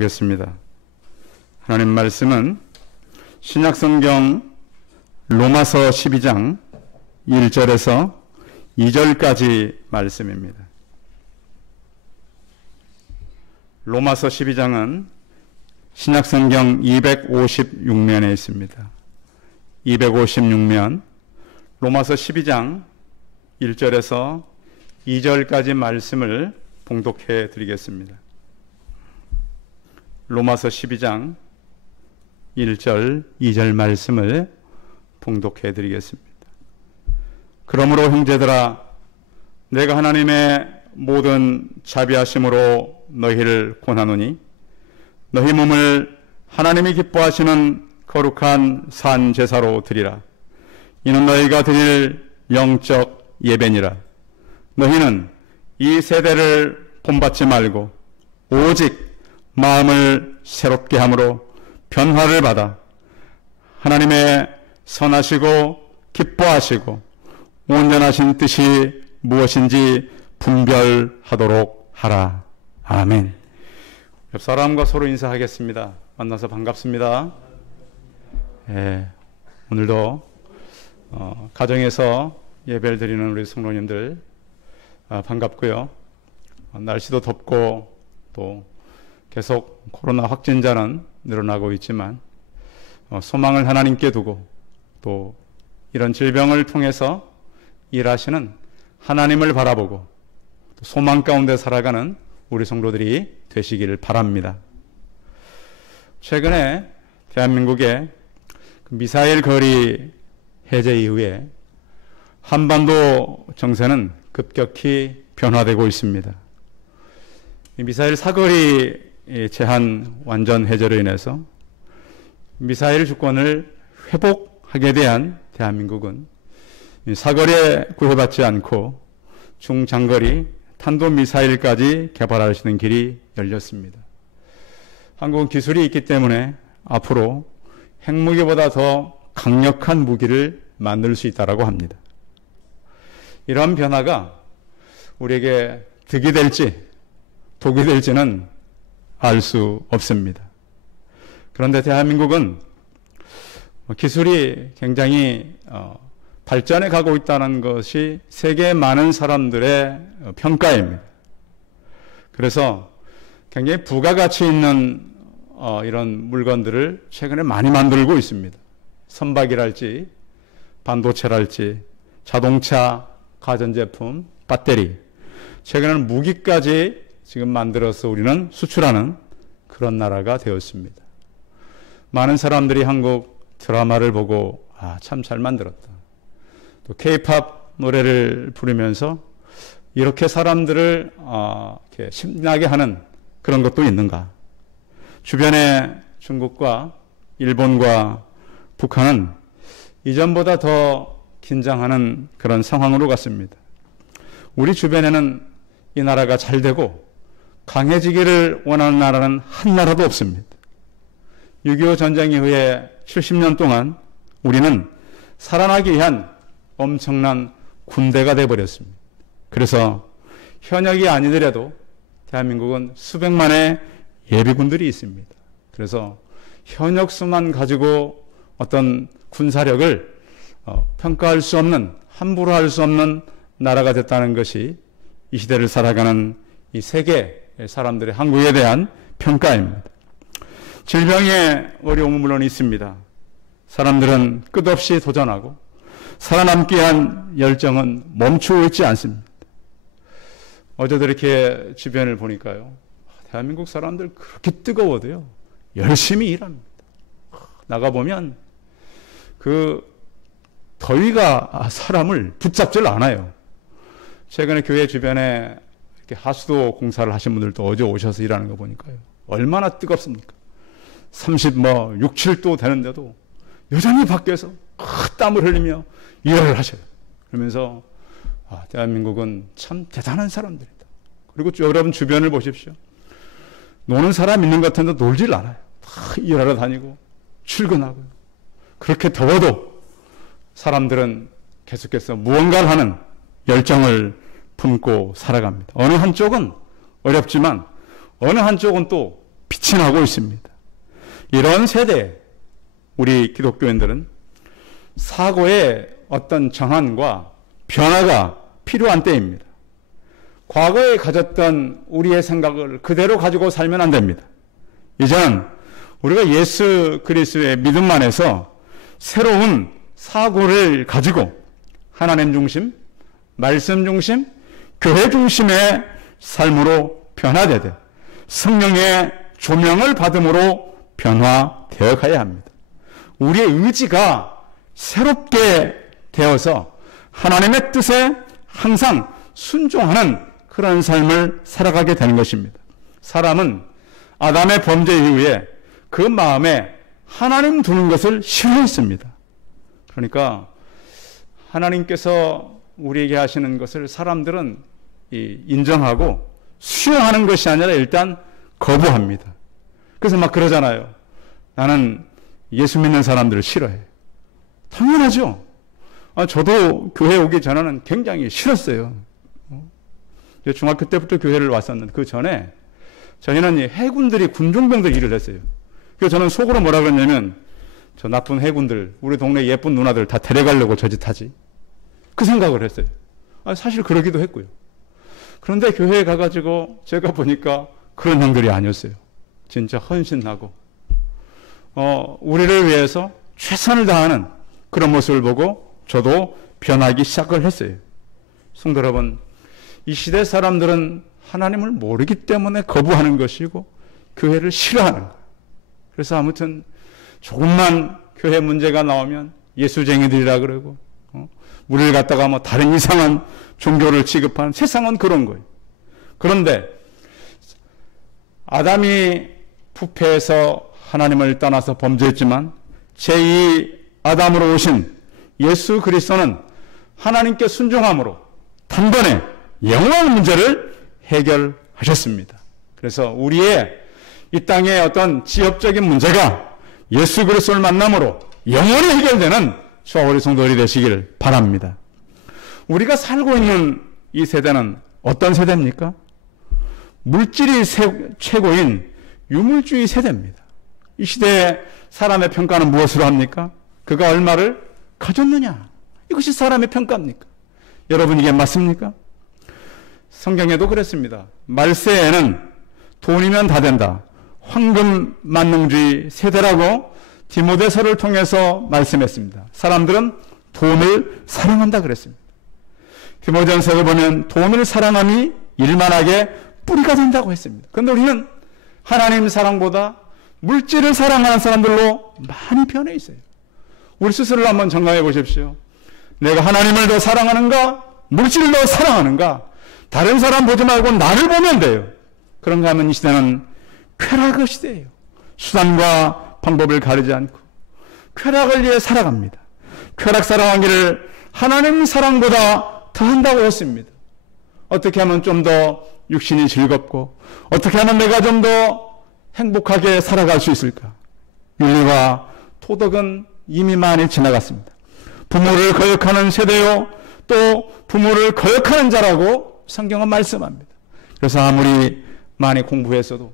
보겠습니다. 하나님 말씀은 신약성경 로마서 12장 1절에서 2절까지 말씀입니다. 로마서 12장은 신약성경 256면에 있습니다. 256면 로마서 12장 1절에서 2절까지 말씀을 봉독해 드리겠습니다. 로마서 12장 1절, 2절 말씀을 봉독해 드리겠습니다. 그러므로 형제들아, 내가 하나님의 모든 자비하심으로 너희를 권하노니 너희 몸을 하나님이 기뻐하시는 거룩한 산 제사로 드리라. 이는 너희가 드릴 영적 예배니라. 너희는 이 세대를 본받지 말고 오직 마음을 새롭게 함으로 변화를 받아 하나님의 선하시고 기뻐하시고 온전하신 뜻이 무엇인지 분별하도록 하라. 아멘. 옆 사람과 서로 인사하겠습니다. 만나서 반갑습니다. 오늘도 가정에서 예배를 드리는 우리 성도님들 반갑고요. 날씨도 덥고 또 계속 코로나 확진자는 늘어나고 있지만 소망을 하나님께 두고 또 이런 질병을 통해서 일하시는 하나님을 바라보고 또 소망 가운데 살아가는 우리 성도들이 되시기를 바랍니다. 최근에 대한민국의 미사일 거리 해제 이후에 한반도 정세는 급격히 변화되고 있습니다. 미사일 사거리 제한 완전 해제로 인해서 미사일 주권을 회복하게 대한 대한민국은 사거리에 구애받지 않고 중장거리 탄도미사일까지 개발할 수 있는 길이 열렸습니다. 한국은 기술이 있기 때문에 앞으로 핵무기보다 더 강력한 무기를 만들 수 있다고 합니다. 이러한 변화가 우리에게 득이 될지 독이 될지는 알 수 없습니다. 그런데 대한민국은 기술이 굉장히 발전해 가고 있다는 것이 세계 많은 사람들의 평가입니다. 그래서 굉장히 부가가치 있는 이런 물건들을 최근에 많이 만들고 있습니다. 선박이랄지 반도체랄지 자동차, 가전제품, 배터리, 최근에는 무기까지 지금 만들어서 우리는 수출하는 그런 나라가 되었습니다. 많은 사람들이 한국 드라마를 보고 참 잘 만들었다. 또 K-팝 노래를 부르면서 이렇게 사람들을 이렇게 신나게 하는 그런 것도 있는가. 주변에 중국과 일본과 북한은 이전보다 더 긴장하는 그런 상황으로 갔습니다. 우리 주변에는 이 나라가 잘 되고 강해지기를 원하는 나라는 한 나라도 없습니다. 6.25 전쟁 이후에 70년 동안 우리는 살아나기 위한 엄청난 군대가 되어버렸습니다. 그래서 현역이 아니더라도 대한민국은 수백만의 예비군들이 있습니다. 그래서 현역 수만 가지고 어떤 군사력을 평가할 수 없는, 함부로 할 수 없는 나라가 됐다는 것이 이 시대를 살아가는 이 세계 사람들의 한국에 대한 평가입니다. 질병의 어려움은 물론 있습니다. 사람들은 끝없이 도전하고 살아남기 위한 열정은 멈추고 있지 않습니다. 어제도 이렇게 주변을 보니까요. 대한민국 사람들 그렇게 뜨거워도요. 열심히 일합니다. 나가보면 그 더위가 사람을 붙잡질 않아요. 최근에 교회 주변에 이렇게 하수도 공사를 하신 분들도 어제 오셔서 일하는 거 보니까요. 얼마나 뜨겁습니까? 6, 7도 되는데도 여전히 밖에서 땀을 흘리며 일을 하셔요. 그러면서 대한민국은 참 대단한 사람들이다. 그리고 여러분 주변을 보십시오. 노는 사람 있는 것 같은데 놀질 않아요. 다 일하러 다니고 출근하고요. 그렇게 더워도 사람들은 계속해서 무언가를 하는 열정을 품고 살아갑니다. 어느 한쪽은 어렵지만 어느 한쪽은 또 빛이 나고 있습니다. 이런 세대에 우리 기독교인들은 사고의 어떤 정한과 변화가 필요한 때입니다. 과거에 가졌던 우리의 생각을 그대로 가지고 살면 안 됩니다. 이제는 우리가 예수 그리스도의 믿음 안에서 새로운 사고를 가지고 하나님 중심, 말씀 중심, 교회 중심의 삶으로 변화되되 성령의 조명을 받음으로 변화되어 가야 합니다. 우리의 의지가 새롭게 되어서 하나님의 뜻에 항상 순종하는 그런 삶을 살아가게 되는 것입니다. 사람은 아담의 범죄 이후에 그 마음에 하나님 두는 것을 싫어했습니다. 그러니까 하나님께서 우리에게 하시는 것을 사람들은 인정하고 수용하는 것이 아니라 일단 거부합니다. 그래서 막 그러잖아요. 나는 예수 믿는 사람들을 싫어해. 당연하죠. 저도 교회 오기 전에는 굉장히 싫었어요. 중학교 때부터 교회를 왔었는데 그 전에 저희는 해군들이 군종병들 일을 했어요. 그래서 저는 속으로 뭐라 그랬냐면 저 나쁜 해군들, 우리 동네 예쁜 누나들 다 데려가려고 저짓하지. 그 생각을 했어요. 사실 그러기도 했고요. 그런데 교회에 가가지고 제가 보니까 그런 형들이 아니었어요. 진짜 헌신하고 우리를 위해서 최선을 다하는 그런 모습을 보고 저도 변하기 시작을 했어요. 성도 여러분, 이 시대 사람들은 하나님을 모르기 때문에 거부하는 것이고 교회를 싫어하는 거예요. 그래서 아무튼 조금만 교회 문제가 나오면 예수쟁이들이라 그러고 우리를 갖다가 뭐 다른 이상한 종교를 취급하는 세상은 그런 거예요. 그런데 아담이 부패해서 하나님을 떠나서 범죄했지만 제2 아담으로 오신 예수 그리스도는 하나님께 순종함으로 단번에 영원한 문제를 해결하셨습니다. 그래서 우리의 이 땅의 어떤 지역적인 문제가 예수 그리스도를 만남으로 영원히 해결되는 저와 우리 성도들이 되시길 바랍니다. 우리가 살고 있는 이 세대는 어떤 세대입니까? 물질이 최고인 유물주의 세대입니다. 이 시대에 사람의 평가는 무엇으로 합니까? 그가 얼마를 가졌느냐. 이것이 사람의 평가입니까? 여러분, 이게 맞습니까? 성경에도 그랬습니다. 말세에는 돈이면 다 된다. 황금 만능주의 세대라고 디모데서를 통해서 말씀했습니다. 사람들은 돈을 사랑한다 그랬습니다. 디모데전서를 보면 돈을 사랑함이 일만하게 뿌리가 된다고 했습니다. 그런데 우리는 하나님 사랑보다 물질을 사랑하는 사람들로 많이 변해 있어요. 우리 스스로를 한번 점검해 보십시오. 내가 하나님을 더 사랑하는가? 물질을 더 사랑하는가? 다른 사람 보지 말고 나를 보면 돼요. 그런가 하면 이 시대는 쾌락의 시대예요. 수단과 방법을 가리지 않고 쾌락을 위해 살아갑니다. 쾌락 사랑하기를 하나님 사랑보다 더한다고 했습니다. 어떻게 하면 좀 더 육신이 즐겁고 어떻게 하면 내가 좀 더 행복하게 살아갈 수 있을까? 윤리와 토덕은 이미 많이 지나갔습니다. 부모를 거역하는 세대요, 또 부모를 거역하는 자라고 성경은 말씀합니다. 그래서 아무리 많이 공부했어도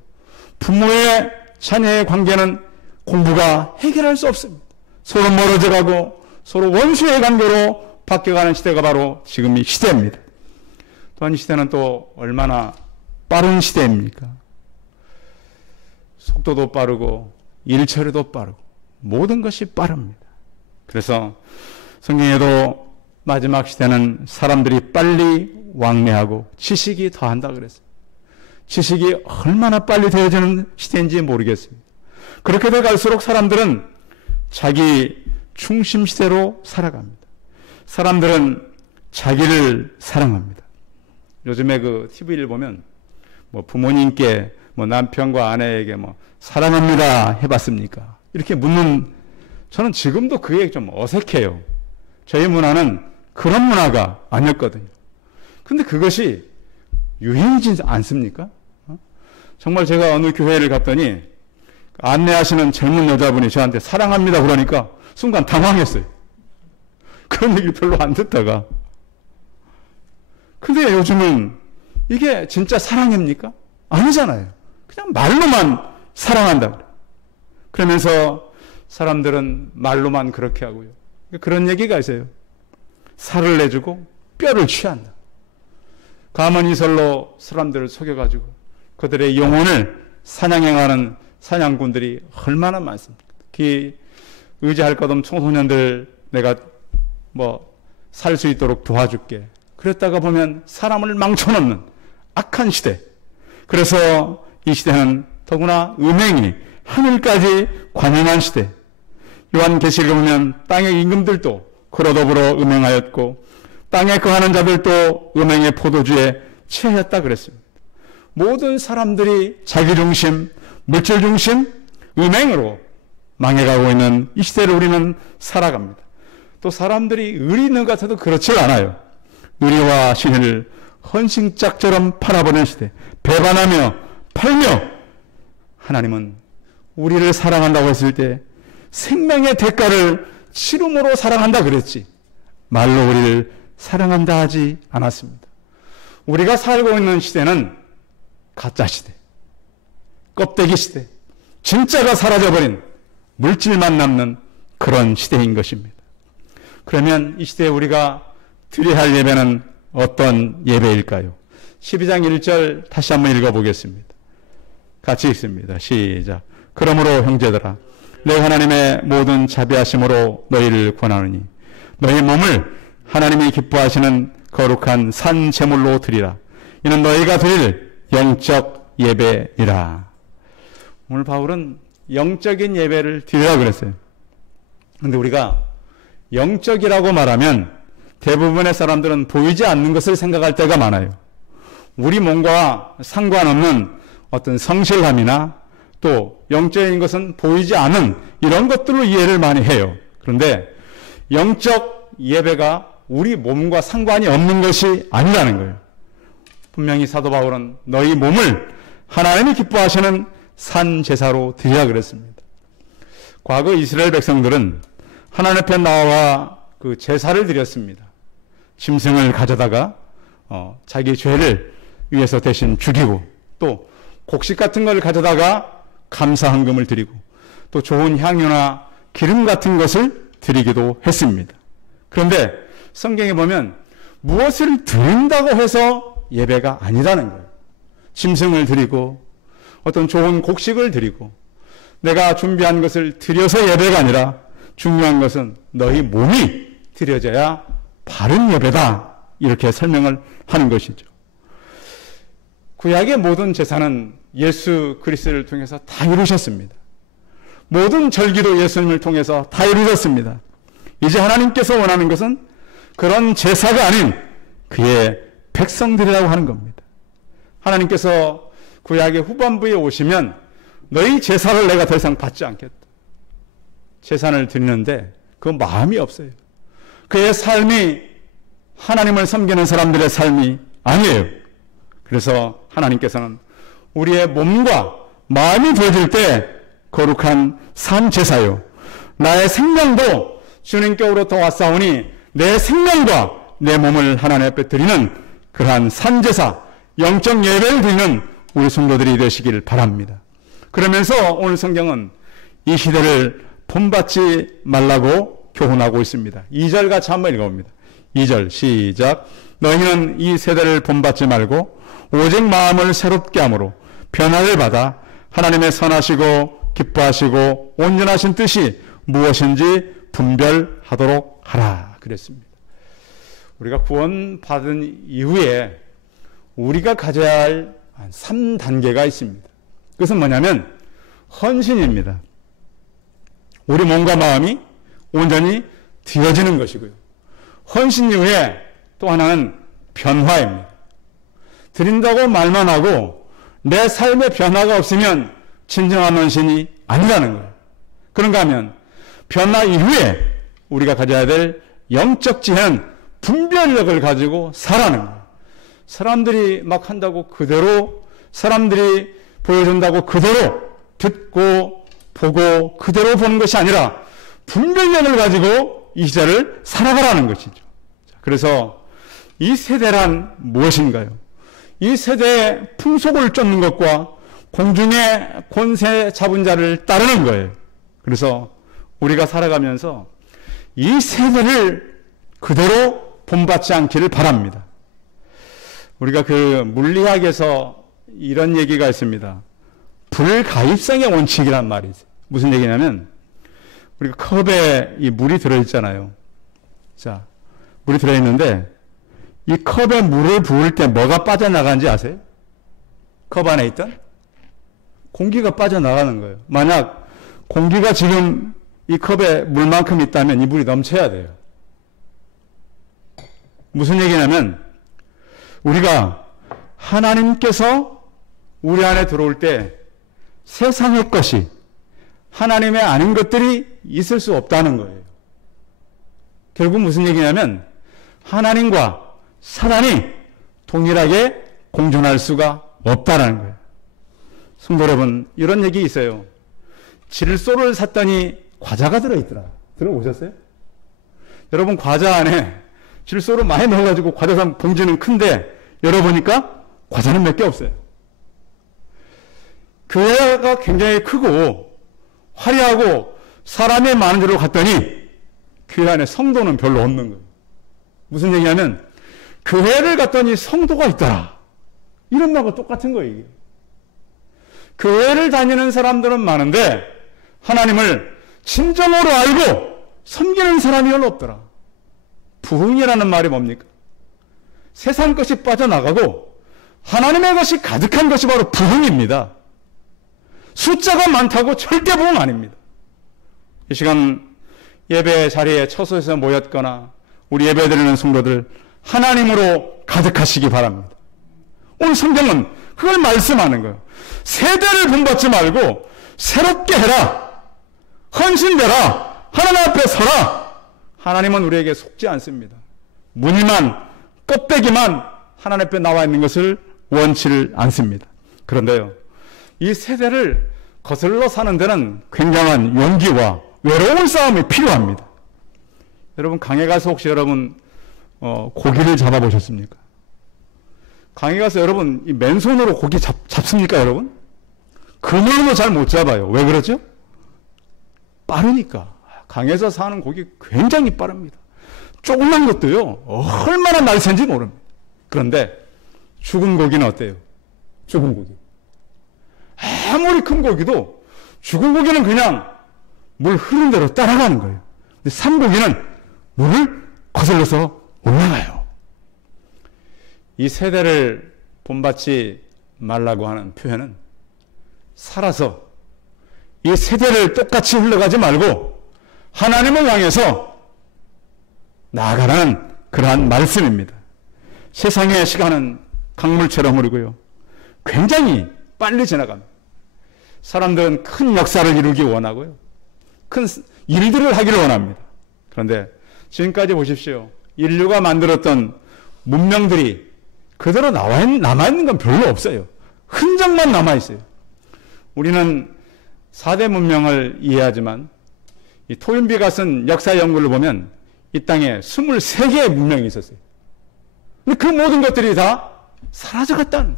부모의 자녀의 관계는 공부가 해결할 수 없습니다. 서로 멀어져가고 서로 원수의 관계로 바뀌어가는 시대가 바로 지금 이 시대입니다. 또한 이 시대는 또 얼마나 빠른 시대입니까? 속도도 빠르고 일처리도 빠르고 모든 것이 빠릅니다. 그래서 성경에도 마지막 시대는 사람들이 빨리 왕래하고 지식이 더한다 그랬어요. 지식이 얼마나 빨리 되어지는 시대인지 모르겠습니다. 그렇게 돼 갈수록 사람들은 자기 중심 시대로 살아갑니다. 사람들은 자기를 사랑합니다. 요즘에 그 TV를 보면 뭐 부모님께 뭐 남편과 아내에게 뭐 사랑합니다 해봤습니까? 이렇게 묻는, 저는 지금도 그게 좀 어색해요. 저희 문화는 그런 문화가 아니었거든요. 근데 그것이 유행이지 않습니까? 정말 제가 어느 교회를 갔더니 안내하시는 젊은 여자분이 저한테 사랑합니다 그러니까 순간 당황했어요. 그런 얘기 별로 안 듣다가. 근데 요즘은 이게 진짜 사랑입니까? 아니잖아요. 그냥 말로만 사랑한다. 그러면서 사람들은 말로만 그렇게 하고요. 그런 얘기가 있어요. 살을 내주고 뼈를 취한다. 가문이설로 사람들을 속여가지고 그들의 영혼을 사냥해가는 사냥꾼들이 얼마나 많습니까? 특히 의지할 것 없는 청소년들 내가 살 수 있도록 도와줄게. 그랬다가 보면 사람을 망쳐놓는 악한 시대. 그래서 이 시대는 더구나 음행이 하늘까지 관영한 시대. 요한계시록에 보면 땅의 임금들도 그로 더불어 음행하였고 땅에 거하는 자들도 음행의 포도주에 취하였다 그랬습니다. 모든 사람들이 자기중심, 물질중심, 음행으로 망해가고 있는 이 시대를 우리는 살아갑니다. 또 사람들이 의리 있는 것 같아도 그렇지 않아요. 의리와 신의를 헌신짝처럼 팔아버리는 시대. 배반하며 팔며 하나님은 우리를 사랑한다고 했을 때 생명의 대가를 치름으로 사랑한다 그랬지 말로 우리를 사랑한다 하지 않았습니다. 우리가 살고 있는 시대는 가짜 시대, 껍데기 시대, 진짜가 사라져버린 물질만 남는 그런 시대인 것입니다. 그러면 이 시대에 우리가 드려야 할 예배는 어떤 예배일까요? 12장 1절 다시 한번 읽어보겠습니다. 같이 읽습니다. 시작. 그러므로 형제들아 내 하나님의 모든 자비하심으로 너희를 권하노니 너희 몸을 하나님이 기뻐하시는 거룩한 산 제물로 드리라. 이는 너희가 드릴 영적 예배이라. 오늘 바울은 영적인 예배를 드리라 그랬어요. 그런데 우리가 영적이라고 말하면 대부분의 사람들은 보이지 않는 것을 생각할 때가 많아요. 우리 몸과 상관없는 어떤 성실함이나 또 영적인 것은 보이지 않은 이런 것들로 이해를 많이 해요. 그런데 영적 예배가 우리 몸과 상관이 없는 것이 아니라는 거예요. 분명히 사도 바울은 너희 몸을 하나님이 기뻐하시는 산 제사로 드리라 그랬습니다. 과거 이스라엘 백성들은 하나님 앞에 나와 그 제사를 드렸습니다. 짐승을 가져다가 자기 죄를 위해서 대신 죽이고 또 곡식 같은 걸 가져다가 감사 헌금을 드리고 또 좋은 향유나 기름 같은 것을 드리기도 했습니다. 그런데 성경에 보면 무엇을 드린다고 해서 예배가 아니라는 거예요. 짐승을 드리고 어떤 좋은 곡식을 드리고 내가 준비한 것을 드려서 예배가 아니라 중요한 것은 너희 몸이 드려져야 바른 예배다. 이렇게 설명을 하는 것이죠. 구약의 모든 제사는 예수 그리스도를 통해서 다 이루셨습니다. 모든 절기도 예수님을 통해서 다 이루셨습니다. 이제 하나님께서 원하는 것은 그런 제사가 아닌 그의 백성들이라고 하는 겁니다. 하나님께서 구약의 후반부에 오시면 너희 제사를 내가 더 이상 받지 않겠다. 제사를 드리는데 그 마음이 없어요. 그의 삶이 하나님을 섬기는 사람들의 삶이 아니에요. 그래서 하나님께서는 우리의 몸과 마음이 되어질 때 거룩한 산 제사요. 나의 생명도 주님께로부터 왔사오니 내 생명과 내 몸을 하나님 앞에 드리는 그러한 산 제사, 영적 예배를 드리는 우리 성도들이 되시길 바랍니다. 그러면서 오늘 성경은 이 시대를 본받지 말라고 교훈하고 있습니다. 2절 같이 한번 읽어봅니다. 2절 시작. 너희는 이 세대를 본받지 말고 오직 마음을 새롭게 함으로 변화를 받아 하나님의 선하시고 기뻐하시고 온전하신 뜻이 무엇인지 분별하도록 하라 그랬습니다. 우리가 구원받은 이후에 우리가 가져야 할 3단계가 있습니다. 그것은 뭐냐면 헌신입니다. 우리 몸과 마음이 온전히 되어지는 것이고요. 헌신 이후에 또 하나는 변화입니다. 드린다고 말만 하고 내 삶에 변화가 없으면 진정한 헌신이 아니라는 거예요. 그런가 하면 변화 이후에 우리가 가져야 될 영적 지혜는 분별력을 가지고 살아가는 거예요. 사람들이 막 한다고 그대로, 사람들이 보여준다고 그대로 듣고 보고 그대로 보는 것이 아니라 분별력을 가지고 이 시대를 살아가라는 것이죠. 그래서 이 세대란 무엇인가요? 이 세대의 풍속을 쫓는 것과 공중의 권세 잡은 자를 따르는 거예요. 그래서 우리가 살아가면서 이 세대를 그대로 본받지 않기를 바랍니다. 우리가 그 물리학에서 이런 얘기가 있습니다. 불가입성의 원칙이란 말이죠. 무슨 얘기냐면 우리가 컵에 이 물이 들어있잖아요. 자, 물이 들어있는데 이 컵에 물을 부을 때 뭐가 빠져나가는지 아세요? 컵 안에 있던 공기가 빠져나가는 거예요. 만약 공기가 지금 이 컵에 물만큼 있다면 이 물이 넘쳐야 돼요. 무슨 얘기냐면 우리가 하나님께서 우리 안에 들어올 때 세상의 것이 하나님의 아닌 것들이 있을 수 없다는 거예요. 결국 무슨 얘기냐면 하나님과 사단이 동일하게 공존할 수가 없다는 거예요. 성도 여러분, 이런 얘기 있어요. 질소를 샀더니 과자가 들어있더라. 들어보셨어요? 여러분, 과자 안에 질소를 많이 넣어가지고 과자 봉지는 큰데 열어보니까 과자는 몇 개 없어요. 교회가 굉장히 크고 화려하고 사람이 많은 데로 갔더니 교회 안에 성도는 별로 없는 거예요. 무슨 얘기냐면 교회를 갔더니 성도가 있더라. 이런 말과 똑같은 거예요. 이게. 교회를 다니는 사람들은 많은데 하나님을 진정으로 알고 섬기는 사람이 별로 없더라. 부흥이라는 말이 뭡니까? 세상 것이 빠져나가고 하나님의 것이 가득한 것이 바로 부흥입니다. 숫자가 많다고 절대 부흥 아닙니다. 이 시간 예배 자리에 처소에서 모였거나 우리 예배드리는 성도들 하나님으로 가득하시기 바랍니다. 오늘 성경은 그걸 말씀하는 거예요. 세대를 본받지 말고 새롭게 해라. 헌신되라. 하나님 앞에 서라. 하나님은 우리에게 속지 않습니다. 무늬만 껍데기만 하나님 앞에 나와 있는 것을 원치를 않습니다. 그런데요, 이 세대를 거슬러 사는 데는 굉장한 용기와 외로운 싸움이 필요합니다. 여러분, 강에 가서 혹시 여러분 고기를 잡아보셨습니까? 강에 가서 여러분 이 맨손으로 고기 잡습니까, 여러분? 그물로 잘 못 잡아요. 왜 그러죠? 빠르니까. 강에서 사는 고기 굉장히 빠릅니다. 조그만 것도요, 얼마나 날쌘지 모릅니다. 그런데 죽은 고기는 어때요? 죽은 고기. 아무리 큰 고기도 죽은 고기는 그냥 물 흐른 대로 따라가는 거예요. 근데 산 고기는 물을 거슬러서 올라가요. 이 세대를 본받지 말라고 하는 표현은 살아서 이 세대를 똑같이 흘러가지 말고 하나님을 향해서 나아가라는 그러한 말씀입니다. 세상의 시간은 강물처럼 흐르고요, 굉장히 빨리 지나갑니다. 사람들은 큰 역사를 이루기 원하고요, 큰 일들을 하기를 원합니다. 그런데 지금까지 보십시오. 인류가 만들었던 문명들이 그대로 남아있는 건 별로 없어요. 흔적만 남아있어요. 우리는 4대 문명을 이해하지만 이 토인비가 쓴 역사 연구를 보면 이 땅에 23개의 문명이 있었어요. 근데 그 모든 것들이 다 사라져갔다는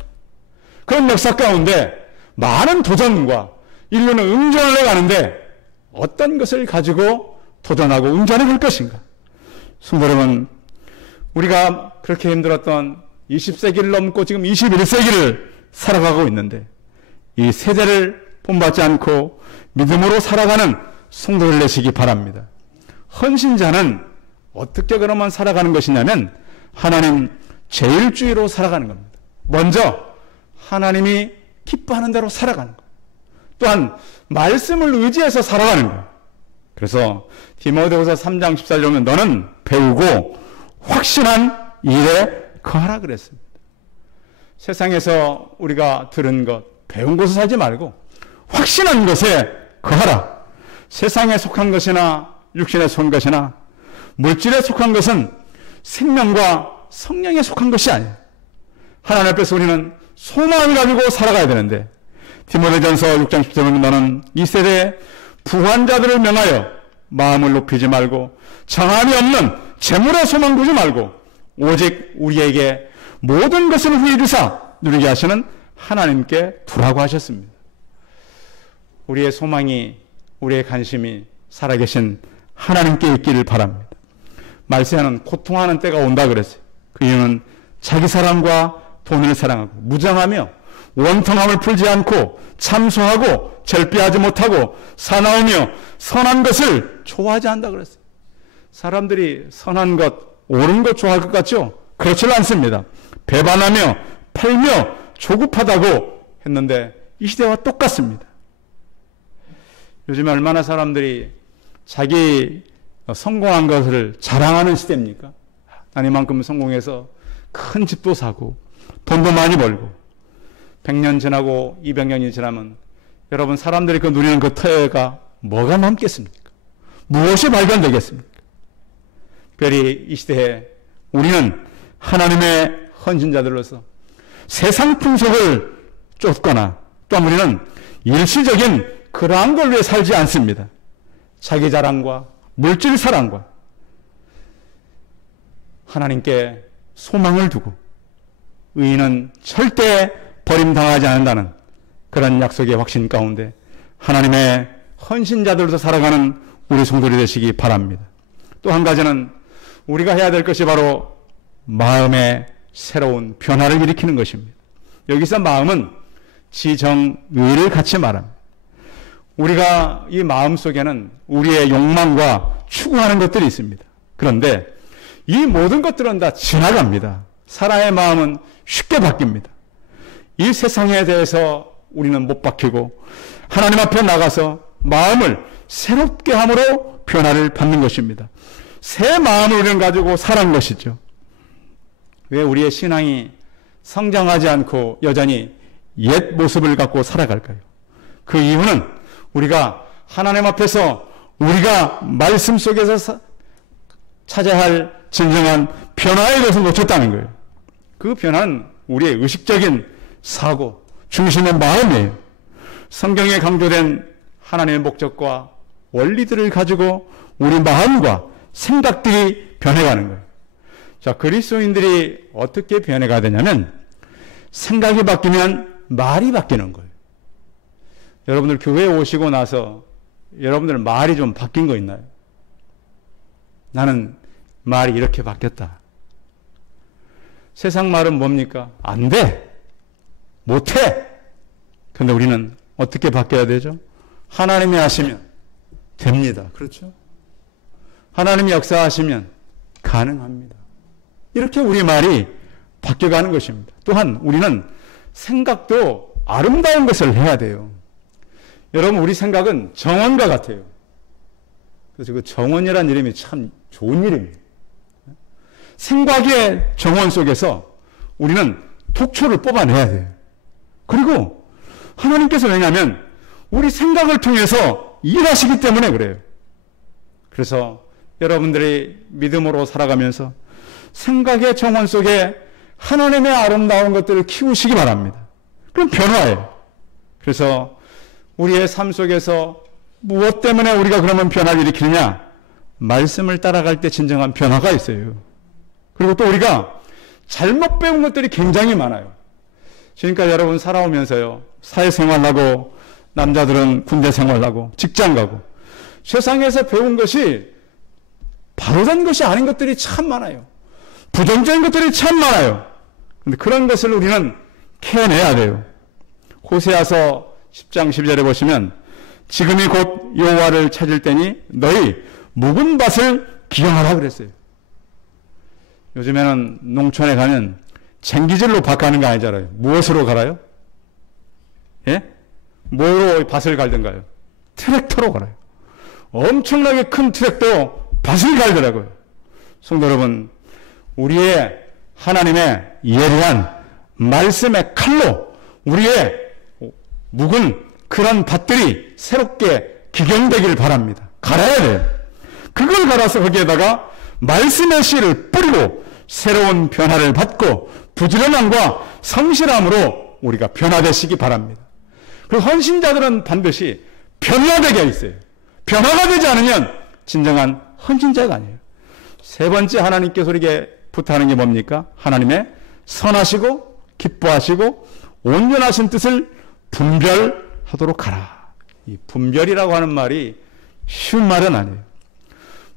그런 역사 가운데 많은 도전과 인류는 응전을 해가는데 어떤 것을 가지고 도전하고 응전해 볼 것인가? 성도 여러분, 우리가 그렇게 힘들었던 20세기를 넘고 지금 21세기를 살아가고 있는데 이 세대를 본받지 않고 믿음으로 살아가는 성도를 내시기 바랍니다. 헌신자는 어떻게 그러면 살아가는 것이냐면 하나님 제일주의로 살아가는 겁니다. 먼저 하나님이 기뻐하는 대로 살아가는 거예요. 또한 말씀을 의지해서 살아가는 거예요. 그래서 디모데후서 3장 14절 보면 너는 배우고 확신한 일에 거하라 그랬습니다. 세상에서 우리가 들은 것, 배운 것을 살지 말고 확신한 것에 거하라. 세상에 속한 것이나 육신에 속한 것이나 물질에 속한 것은 생명과 성령에 속한 것이 아니에요. 하나님 앞에서 우리는 소망을 가지고 살아가야 되는데 디모데전서 6장 10절에 보면 너는 이 세대의 부한 자들을 명하여 마음을 높이지 말고 정함이 없는 재물에 소망 두지 말고 오직 우리에게 모든 것을 후히 주사 누리게 하시는 하나님께 두라고 하셨습니다. 우리의 소망이, 우리의 관심이 살아계신 하나님께 있기를 바랍니다. 말세에는 고통하는 때가 온다 그랬어요. 그 이유는 자기 사랑과 돈을 사랑하고 무장하며 원통함을 풀지 않고 참소하고 절비하지 못하고 사나우며 선한 것을 좋아하지 않는다 그랬어요. 사람들이 선한 것, 옳은 것 좋아할 것 같죠? 그렇지 않습니다. 배반하며 팔며 조급하다고 했는데 이 시대와 똑같습니다. 요즘에 얼마나 사람들이 자기 성공한 것을 자랑하는 시대입니까? 난 이만큼 성공해서 큰 집도 사고 돈도 많이 벌고 100년 지나고 200년이 지나면 여러분 사람들이 그 누리는 그 터가 뭐가 남겠습니까? 무엇이 발견되겠습니까? 특별히 이 시대에 우리는 하나님의 헌신자들로서 세상 풍속을 쫓거나 또한 우리는 일시적인 그러한 걸 위해 살지 않습니다. 자기 자랑과 물질 사랑과 하나님께 소망을 두고 의인은 절대 버림당하지 않는다는 그런 약속의 확신 가운데 하나님의 헌신자들로서 살아가는 우리 성도들이 되시기 바랍니다. 또 한 가지는 우리가 해야 될 것이 바로 마음의 새로운 변화를 일으키는 것입니다. 여기서 마음은 지정의를 같이 말합니다. 우리가 이 마음 속에는 우리의 욕망과 추구하는 것들이 있습니다. 그런데 이 모든 것들은 다 지나갑니다. 사람의 마음은 쉽게 바뀝니다. 이 세상에 대해서 우리는 못 바뀌고 하나님 앞에 나가서 마음을 새롭게 함으로 변화를 받는 것입니다. 새 마음을 우리는 가지고 살아가는 것이죠. 왜 우리의 신앙이 성장하지 않고 여전히 옛 모습을 갖고 살아갈까요? 그 이유는 우리가 하나님 앞에서 우리가 말씀 속에서 찾아야 할 진정한 변화에 대해서 놓쳤다는 거예요. 그 변화는 우리의 의식적인 사고, 중심의 마음이에요. 성경에 강조된 하나님의 목적과 원리들을 가지고 우리 마음과 생각들이 변해가는 거예요. 자, 그리스도인들이 어떻게 변해가 되냐면 생각이 바뀌면 말이 바뀌는 거예요. 여러분들 교회에 오시고 나서 여러분들 말이 좀 바뀐 거 있나요? 나는 말이 이렇게 바뀌었다. 세상 말은 뭡니까? 안 돼. 못해. 근데 우리는 어떻게 바뀌어야 되죠? 하나님이 하시면 됩니다. 그렇죠? 하나님이 역사하시면 가능합니다. 이렇게 우리 말이 바뀌어가는 것입니다. 또한 우리는 생각도 아름다운 것을 해야 돼요. 여러분, 우리 생각은 정원과 같아요. 그래서 그 정원이라는 이름이 참 좋은 이름이에요. 생각의 정원 속에서 우리는 독초를 뽑아내야 돼요. 그리고 하나님께서 왜냐하면 우리 생각을 통해서 일하시기 때문에 그래요. 그래서 여러분들이 믿음으로 살아가면서 생각의 정원 속에 하나님의 아름다운 것들을 키우시기 바랍니다. 그럼 변화예요. 그래서 우리의 삶 속에서 무엇 때문에 우리가 그러면 변화를 일으키느냐? 말씀을 따라갈 때 진정한 변화가 있어요. 그리고 또 우리가 잘못 배운 것들이 굉장히 많아요. 지금까지 여러분 살아오면서요, 사회생활하고 남자들은 군대 생활하고 직장 가고 세상에서 배운 것이 바로된 것이 아닌 것들이 참 많아요. 부정적인 것들이 참 많아요. 그런데 그런 것을 우리는 캐내야 돼요. 호세아서 10장 12절에 보시면 지금이 곧 여호와를 찾을 때니 너희 묵은 밭을 기경하라 그랬어요. 요즘에는 농촌에 가면 쟁기질로 밭 가는 거 아니잖아요. 무엇으로 갈아요? 예? 뭐로 밭을 갈든가요? 트랙터로 갈아요. 엄청나게 큰 트랙터 밭을 갈더라고요. 성도 여러분, 우리의 하나님의 예리한 말씀의 칼로 우리의 묵은 그런 밭들이 새롭게 기경되기를 바랍니다. 갈아야 돼요. 그걸 갈아서 거기에다가 말씀의 씨를 뿌리고 새로운 변화를 받고 부지런함과 성실함으로 우리가 변화되시기 바랍니다. 그리고 헌신자들은 반드시 변화되게 있어요. 변화가 되지 않으면 진정한 헌신자가 아니에요. 세 번째 하나님께서 우리에게 부탁하는 게 뭡니까? 하나님의 선하시고 기뻐하시고 온전하신 뜻을 분별하도록 하라. 이 분별이라고 하는 말이 쉬운 말은 아니에요.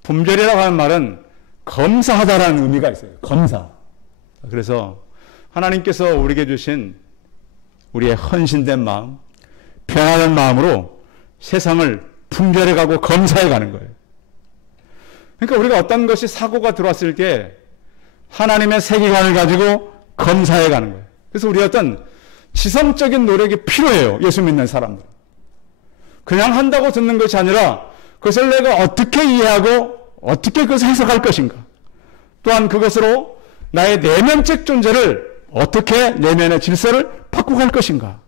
분별이라고 하는 말은 검사하다라는 의미가 있어요. 검사. 그래서 하나님께서 우리에게 주신 우리의 헌신된 마음, 변화된 마음으로 세상을 분별해가고 검사해가는 거예요. 그러니까 우리가 어떤 것이 사고가 들어왔을 때 하나님의 세계관을 가지고 검사해가는 거예요. 그래서 우리 어떤 지성적인 노력이 필요해요. 예수 믿는 사람들. 그냥 한다고 듣는 것이 아니라 그것을 내가 어떻게 이해하고 어떻게 그것을 해석할 것인가. 또한 그것으로 나의 내면적 존재를 어떻게 내면의 질서를 바꾸갈 것인가.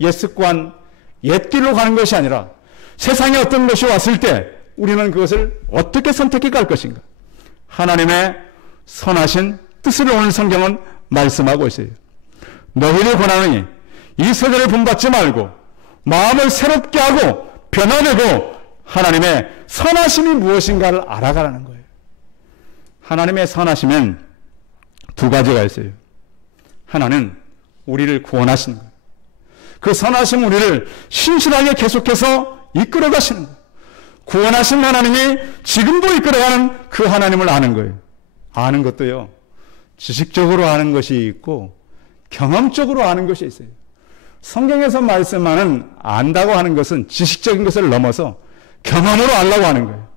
옛 습관, 옛 길로 가는 것이 아니라 세상에 어떤 것이 왔을 때 우리는 그것을 어떻게 선택해 갈 것인가. 하나님의 선하신 뜻을 오늘 성경은 말씀하고 있어요. 너희를 권하노니 이 세대를 본받지 말고 마음을 새롭게 하고 변화되고 하나님의 선하심이 무엇인가를 알아가라는 거예요. 하나님의 선하심은 두 가지가 있어요. 하나는 우리를 구원하시는 거예요. 그 선하심 우리를 신실하게 계속해서 이끌어 가시는 거예요. 구원하신 하나님이 지금도 이끌어가는 그 하나님을 아는 거예요. 아는 것도요, 지식적으로 아는 것이 있고 경험적으로 아는 것이 있어요. 성경에서 말씀하는 안다고 하는 것은 지식적인 것을 넘어서 경험으로 알라고 하는 거예요.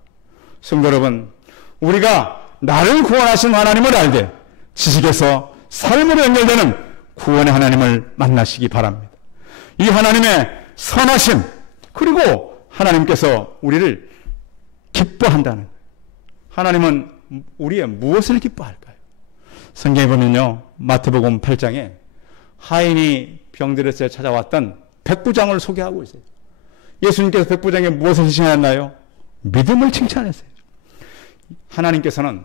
성도 여러분, 우리가 나를 구원하신 하나님을 알되 지식에서 삶으로 연결되는 구원의 하나님을 만나시기 바랍니다. 이 하나님의 선하심, 그리고 하나님께서 우리를 기뻐한다는 거예요. 하나님은 우리의 무엇을 기뻐할까요? 성경에 보면요, 마태복음 8장에 하인이 병들었을 때 찾아왔던 백부장을 소개하고 있어요. 예수님께서 백부장에 무엇을 칭찬했나요? 믿음을 칭찬했어요. 하나님께서는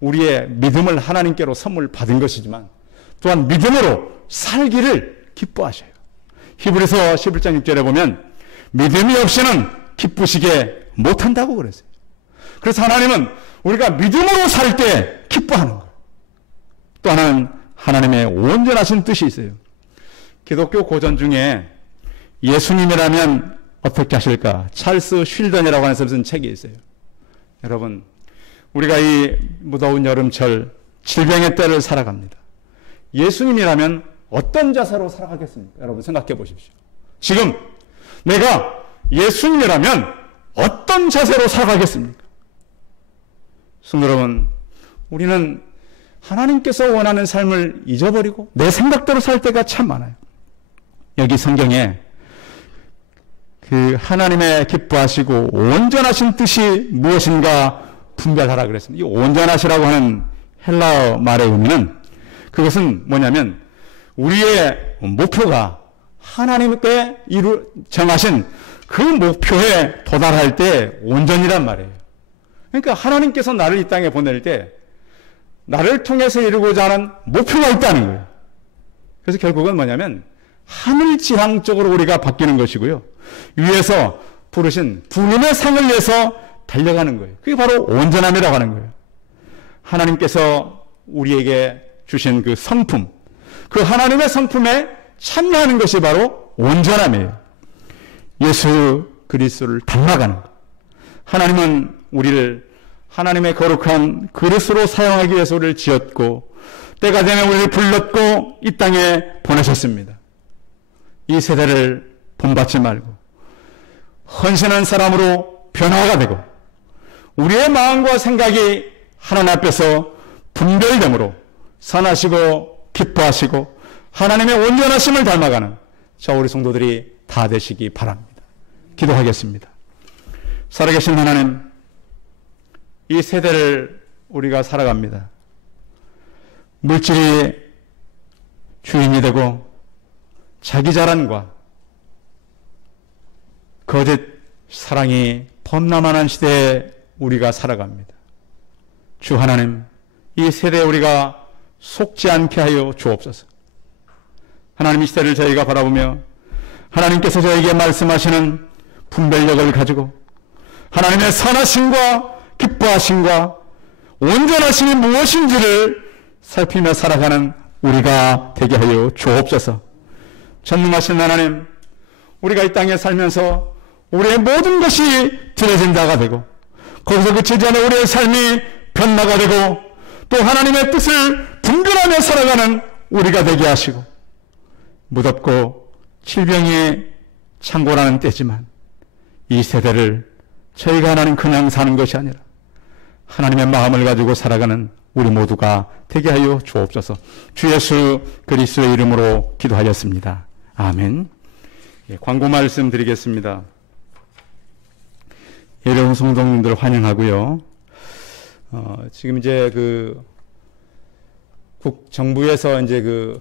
우리의 믿음을 하나님께로 선물 받은 것이지만 또한 믿음으로 살기를 기뻐하셔요. 히브리서 11장 6절에 보면 믿음이 없이는 기쁘시게 못한다고 그랬어요. 그래서 하나님은 우리가 믿음으로 살 때 기뻐하는 거예요. 또 하나는 하나님의 온전하신 뜻이 있어요. 기독교 고전 중에 예수님이라면 어떻게 하실까? 찰스 쉴던이라고 하는 사람이 쓴 책이 있어요. 여러분, 우리가 이 무더운 여름철 질병의 때를 살아갑니다. 예수님이라면 어떤 자세로 살아가겠습니까? 여러분 생각해 보십시오. 지금 내가 예수님이라면 어떤 자세로 살아가겠습니까? 성도 여러분, 우리는 하나님께서 원하는 삶을 잊어버리고 내 생각대로 살 때가 참 많아요. 여기 성경에 그 하나님의 기뻐하시고 온전하신 뜻이 무엇인가 분별하라 그랬습니다. 이 온전하시라고 하는 헬라어 말의 의미는 그것은 뭐냐면 우리의 목표가 하나님께 정하신 그 목표에 도달할 때 온전이란 말이에요. 그러니까 하나님께서 나를 이 땅에 보낼 때 나를 통해서 이루고자 하는 목표가 있다는 거예요. 그래서 결국은 뭐냐면 하늘지향적으로 우리가 바뀌는 것이고요. 위에서 부르신 부름의 상을 위해서 달려가는 거예요. 그게 바로 온전함이라고 하는 거예요. 하나님께서 우리에게 주신 그 성품, 그 하나님의 성품에 참여하는 것이 바로 온전함이에요. 예수 그리스도를 닮아가는 것. 하나님은 우리를 하나님의 거룩한 그릇으로 사용하기 위해서 우리를 지었고 때가 되면 우리를 불렀고 이 땅에 보내셨습니다. 이 세대를 본받지 말고 헌신한 사람으로 변화가 되고 우리의 마음과 생각이 하나님 앞에서 분별됨으로 선하시고 기뻐하시고 하나님의 온전하심을 닮아가는 저 우리 성도들이 다 되시기 바랍니다. 기도하겠습니다. 살아계신 하나님, 이 세대를 우리가 살아갑니다. 물질이 주인이 되고 자기 자랑과 거짓 사랑이 범람하는 시대에 우리가 살아갑니다. 주 하나님, 이 세대에 우리가 속지 않게 하여 주옵소서. 하나님, 이 시대를 저희가 바라보며 하나님께서 저에게 말씀하시는 분별력을 가지고 하나님의 선하심과 기뻐하심과 온전하심이 무엇인지를 살피며 살아가는 우리가 되게 하여 주옵소서. 전능하신 하나님, 우리가 이 땅에 살면서 우리의 모든 것이 드려진 자가 되고 거기서 그치지 않아 우리의 삶이 변화가 되고 또 하나님의 뜻을 분별하며 살아가는 우리가 되게 하시고 무덥고 질병이 창궐하는 때지만 이 세대를 저희가 하나님 그냥 사는 것이 아니라 하나님의 마음을 가지고 살아가는 우리 모두가 되게 하여 주옵소서. 주 예수 그리스도의 이름으로 기도하였습니다. 아멘. 광고 말씀 드리겠습니다. 예령 성도님들 환영하고요. 지금 이제 정부에서 이제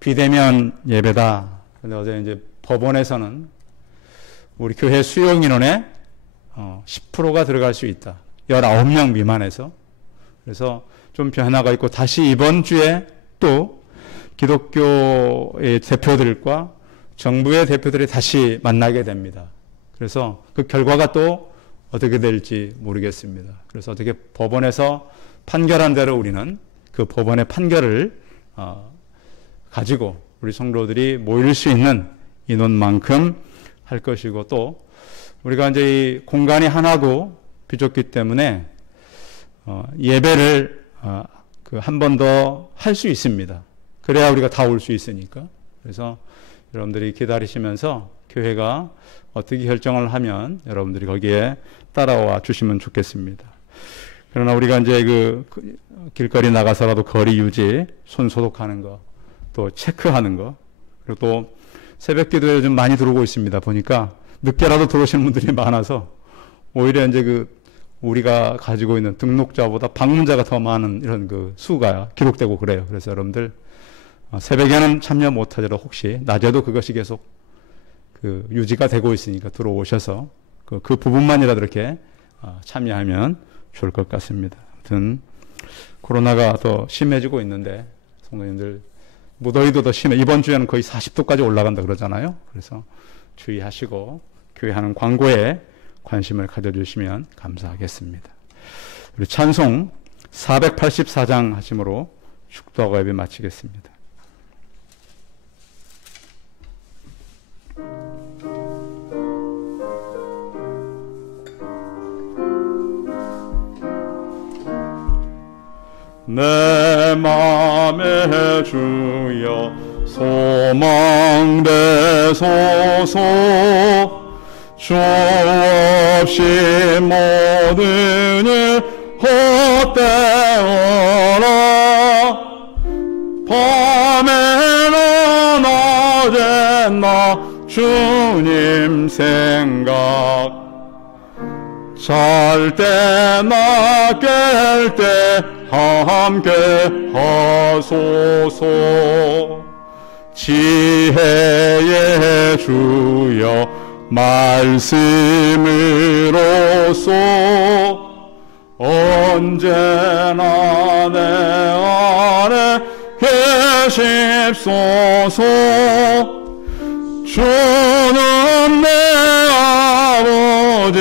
비대면 예배다. 근데 어제 이제 법원에서는 우리 교회 수용 인원의 10%가 들어갈 수 있다. 19명 미만에서. 그래서 좀 변화가 있고 다시 이번 주에 또 기독교의 대표들과 정부의 대표들이 다시 만나게 됩니다. 그래서 그 결과가 또 어떻게 될지 모르겠습니다. 그래서 어떻게 법원에서 판결한 대로 우리는 그 법원의 판결을 가지고 우리 성도들이 모일 수 있는 인원만큼 할 것이고 또 우리가 이제 이 공간이 하나고 비좁기 때문에 예배를 한 번 더 할 수 있습니다. 그래야 우리가 다 올 수 있으니까. 그래서 여러분들이 기다리시면서 교회가 어떻게 결정을 하면 여러분들이 거기에 따라와 주시면 좋겠습니다. 그러나 우리가 이제 길거리 나가서라도 거리 유지, 손 소독하는 거, 또 체크하는 거, 그리고 또 새벽 기도에 좀 많이 들어오고 있습니다. 보니까 늦게라도 들어오시는 분들이 많아서 오히려 이제 우리가 가지고 있는 등록자보다 방문자가 더 많은 이런 수가 기록되고 그래요. 그래서 여러분들 새벽에는 참여 못하더라도 혹시 낮에도 그것이 계속 유지가 되고 있으니까 들어오셔서 그 부분만이라도 이렇게 참여하면 좋을 것 같습니다. 아무튼 코로나가 더 심해지고 있는데 성도님들 무더위도 더 심해. 이번 주에는 거의 40도까지 올라간다 그러잖아요. 그래서 주의하시고 교회 하는 광고에 관심을 가져주시면 감사하겠습니다. 우리 찬송 484장 하심으로 축도하고 예배 마치겠습니다. 내 맘에 주여 소망 되소서. 주 없이 모든 일 헛되어라. 밤에나 낮에나 주님 생각, 잘 때나 깰 때 함께 하소서. 지혜의 주여 말씀으로써 언제나 내 안에 계십소서. 주는 내 아버지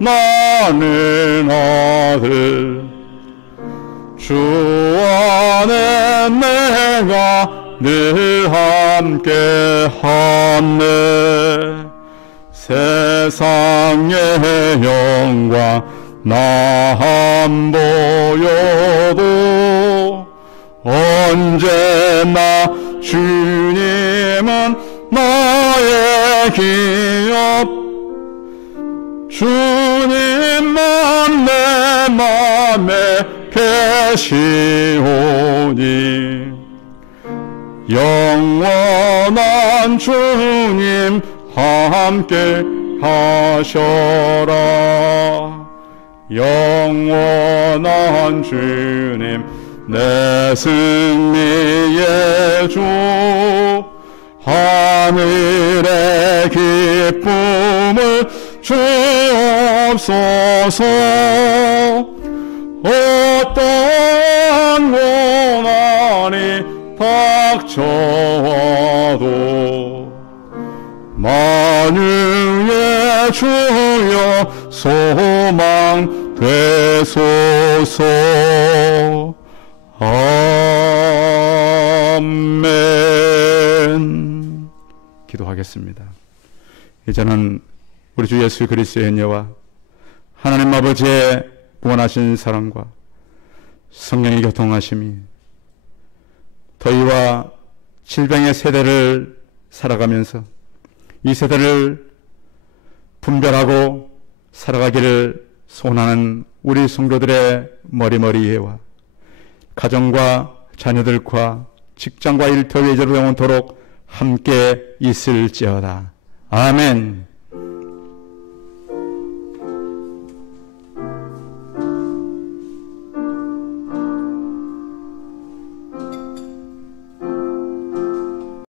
나는 아들, 주 안에 내가 늘 함께 하네. 세상의 영광 나 안 보여도 언제나 주님은 나의 기업. 주님만 내 맘에 계시오니 영원한 주님 함께 하셔라. 영원한 주님 내 승리의 주, 하늘의 기쁨을 주옵소서. 어떠한 고난이 닥쳐와도 만유의 주여 소망 되소서. 아멘. 기도하겠습니다. 이제는 우리 주 예수 그리스도의 은혜와 하나님 아버지의 무한하신 사랑과 성령의 교통하심이 더위와 질병의 세대를 살아가면서 이 세대를 분별하고 살아가기를 소원하는 우리 성도들의 머리머리에와 가정과 자녀들과 직장과 일터의 예제로 영원토록 함께 있을지어다. 아멘.